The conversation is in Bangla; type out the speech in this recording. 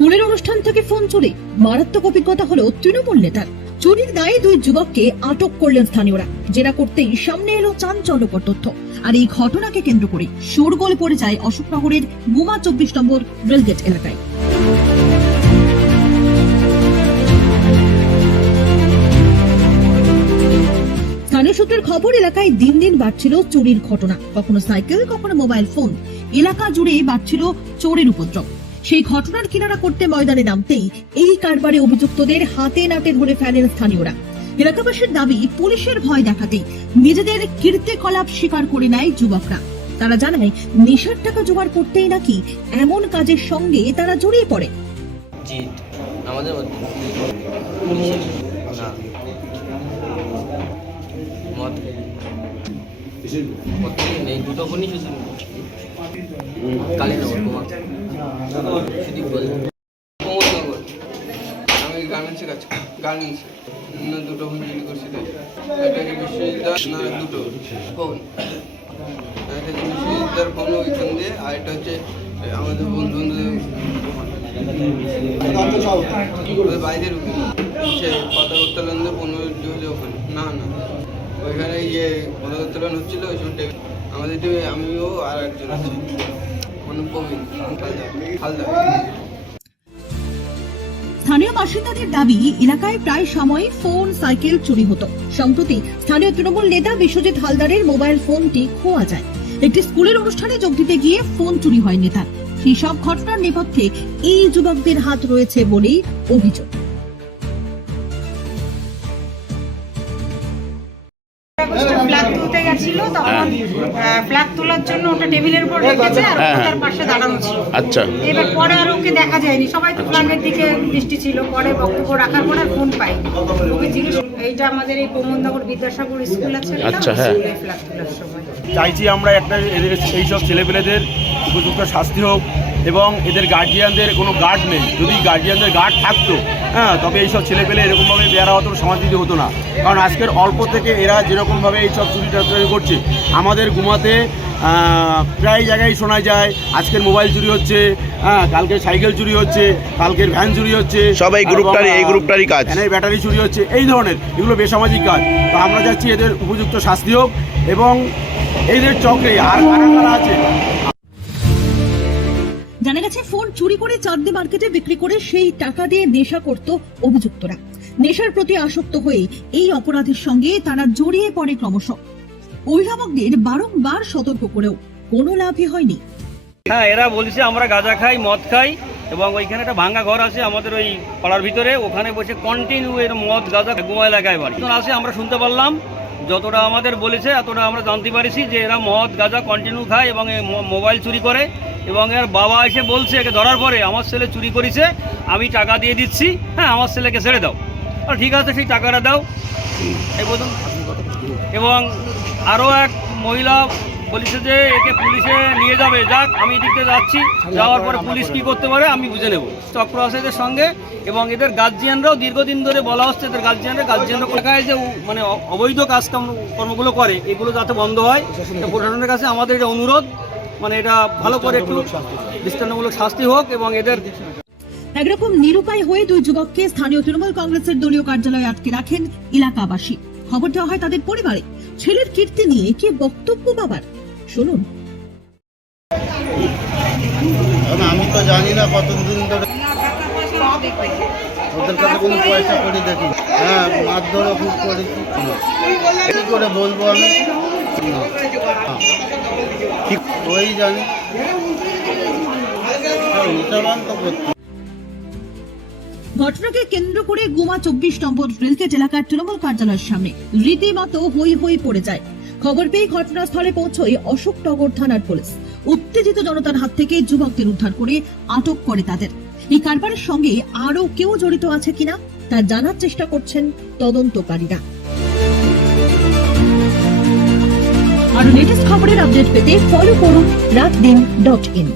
স্কুলের অনুষ্ঠান থেকে ফোন চুরি, মারাত্মক অভিজ্ঞতা হলো তৃণমূল নেতার। চুরির দায়ে দুই যুবককে আটক করলেন স্থানীয়রা। জেরা করতেই সামনে এলো চাঞ্চল্যকর তথ্য। আর এই ঘটনাকে কেন্দ্র করে শোরগোল পড়ে যায় অশোকনগরের গুমা 24 নম্বর রেলগেট এলাকায়। স্থানীয় সূত্রের খবর, এলাকায় দিন দিন বাড়ছিল চুরির ঘটনা। কখনো সাইকেল, কখনো মোবাইল ফোন। এলাকা জুড়ে বাড়ছিল চোরের উপদ্রব। সেই ঘটনার কিনারা করতে ময়দানে নামতেই এই কারবারে অভিযুক্তদের হাতে নাতে ধরে ফেলেন স্থানীয়রা। এলাকাবাসীর দাবি, পুলিশের ভয় দেখাতেই নিজেদের কীর্তিকলাপ স্বীকার করে নেয় যুবকরা। তারা জানায়, নেশার টাকা জোগাড় করতেই নাকি এমন কাজের সঙ্গে তারা জড়িয়ে পড়ে। আমাদের দুটো ফোনই কালীনগর কোমরনগর। আমি গার্মেন্টসে কাজ করি, গার্মেন্টসে দুটো ফোন চুরি করছি। একটা যে বিশ্বজিৎদার না দুটো ফোন, একটা যে বিশ্বজিৎদার ফোন ওইখান দিয়ে, আর একটা হচ্ছে আমাদের বন্ধুদের বাইরে ঢুকে সে কথা উত্তোলন 15 ওখানে না ওইখানে ইয়ে কথা উত্তোলন হচ্ছিল। ওই সময় আমাদের টিমে আমিও আর একজন আছি, প্রবীণ হালদার। স্থানীয় বাসিন্দাদের দাবি, এলাকায় প্রায় সময় ফোন, সাইকেল চুরি হতো। সম্প্রতি স্থানীয় তৃণমূল নেতা বিশ্বজিৎ হালদারের মোবাইল ফোনটি খোয়া যায়। একটি স্কুলের অনুষ্ঠানে যোগ দিতে গিয়ে ফোন চুরি হয় নেতার। সেই সব ঘটনার নেপথ্যে এই যুবকদের হাত রয়েছে বলেই অভিযোগ। ফ্ল্যাগ তুলতে গেছিল, তখন ফ্ল্যাগ তোলার জন্য ওটা টেবিলের উপর রেখেছে আর তার পাশে দাঁড়ানো ছিল। আচ্ছা, এবার পরে আর ওকে দেখা যায়নি, সবাই তো ফ্ল্যাগের দিকে দৃষ্টি ছিল। পরে বক্তব্য রাখার পরে ফোন পাইনি। ওকে জিজ্ঞেস, এইটা আমাদের এই প্রমোদনগর বিদ্যাসাগর স্কুল আছে, আচ্ছা, হ্যাঁ, ফ্ল্যাগ তোলার সময় চাইছি আমরা একটা এদের এইসব ছেলেপেলেদের উপযুক্ত শাস্তি হোক, এবং এদের গার্জিয়ানদের কোনো গার্ড নেই। যদি গার্জিয়ানদের গার্ড থাকতো, তবে এইসব ছেলেপেলে এরকমভাবে বেয়ারা হতো, সমাজবিধি হতো না। কারণ আজকের অল্প থেকে এরা যেরকমভাবে এইসব চুরি করছে, আমাদের গুমাতে প্রায় জায়গায় শোনা যায় আজকের মোবাইল চুরি হচ্ছে, কালকে সাইকেল চুরি হচ্ছে, কালকের ভ্যান চুরি হচ্ছে, সব এই গ্রুপটারই কাজ। ভ্যানের ব্যাটারি চুরি হচ্ছে, এই ধরনের এগুলো বেসামাজিক কাজ। তো আমরা চাচ্ছি এদের উপযুক্ত শাস্তি হোক, এবং এদের চক্রে আর কারা আছে। জানা গেছে, ফোন চুরি করে চাঁদনি মার্কেটে বিক্রি করে সেই টাকা দিয়ে নেশা করত অভিযুক্তরা। নেশার প্রতি আসক্ত হয়ে এই অপরাধের সঙ্গে তারা জড়িয়ে পড়ে ক্রমশ। অভিভাবকদের বারংবার সতর্ক করেও কোনো লাভই হয়নি। হ্যাঁ, এরা বলছে আমরা গাঁজা খাই, মদ খাই, এবং ওইখানে একটা ভাঙ্গা ঘর আছে আমাদের ওই পাড়ার ভিতরে, ওখানে বসে কন্টিনিউ এর মদ গাঁজা গুমা এলাকায় বাড়ি আসে। আমরা শুনতে পারলাম, যতটা আমাদের বলেছে এতটা আমরা জানতে পারিছি যে এরা মদ গাঁজা কন্টিনিউ খায় এবং মোবাইল চুরি করে। এবং এর বাবা এসে বলছে, একে ধরার পরে, আমার ছেলে চুরি করেছে, আমি টাকা দিয়ে দিচ্ছি, হ্যাঁ আমার ছেলেকে ছেড়ে দাও। আর ঠিক আছে, সেই টাকাটা দাও এই বলুন। এবং আরও এক মহিলা বলেছে যে একে পুলিশে নিয়ে যাবে। যাক, আমি এদিকে যাচ্ছি, যাওয়ার পরে পুলিশ কী করতে পারে আমি বুঝে নেব। চক্র আছে এদের সঙ্গে, এবং এদের গার্জিয়ানরাও দীর্ঘদিন ধরে বলা হচ্ছে, এদের গার্জিয়ানরা কোথায় যে মানে অবৈধ কর্মগুলো করে, এগুলো যাতে বন্ধ হয়। প্রশাসনের কাছে আমাদের এটা অনুরোধ, মানে এটা ভালো করে একটু দৃষ্টান্তমূলক শাস্তি হোক। এবং এদের একরকম নিরুপায় হয়ে দুই যুবককে স্থানীয় তৃণমূল কংগ্রেসের দলীয় কার্যালয়ে আটকে রাখেন এলাকাবাসী। খবর দেওয়া হয় তাদের পরিবারে। ছেলের কীর্তি নিয়ে কি বক্তব্য বাবার, শুনুন। আমি তো জানি না কতদিন ধরে ওদের কাছে কোনো পয়সা করে দেখি। হ্যাঁ, মারধরও খুব করেছি। কি করে বলবো আমি, ওই জানি তো করতে। ঘটনাকে কেন্দ্র করে গুমা 24 নম্বর রেলগেট এলাকার তৃণমূল কার্যালয়ের সামনে রীতিমতো হই হই পড়ে যায়। খবর পেয়ে ঘটনাস্থলে পৌঁছয় অশোকনগর থানার পুলিশ। উত্তেজিত জনতার হাত থেকে যুবকদের উদ্ধার করে আটক করে তাদের। এই কারবারের সঙ্গে আরো কেউ জড়িত আছে কিনা তা জানার চেষ্টা করছেন তদন্তকারীরা। আরো লেটেস্ট খবরের আপডেট পেতে ফলো করুন রাতদিন.in।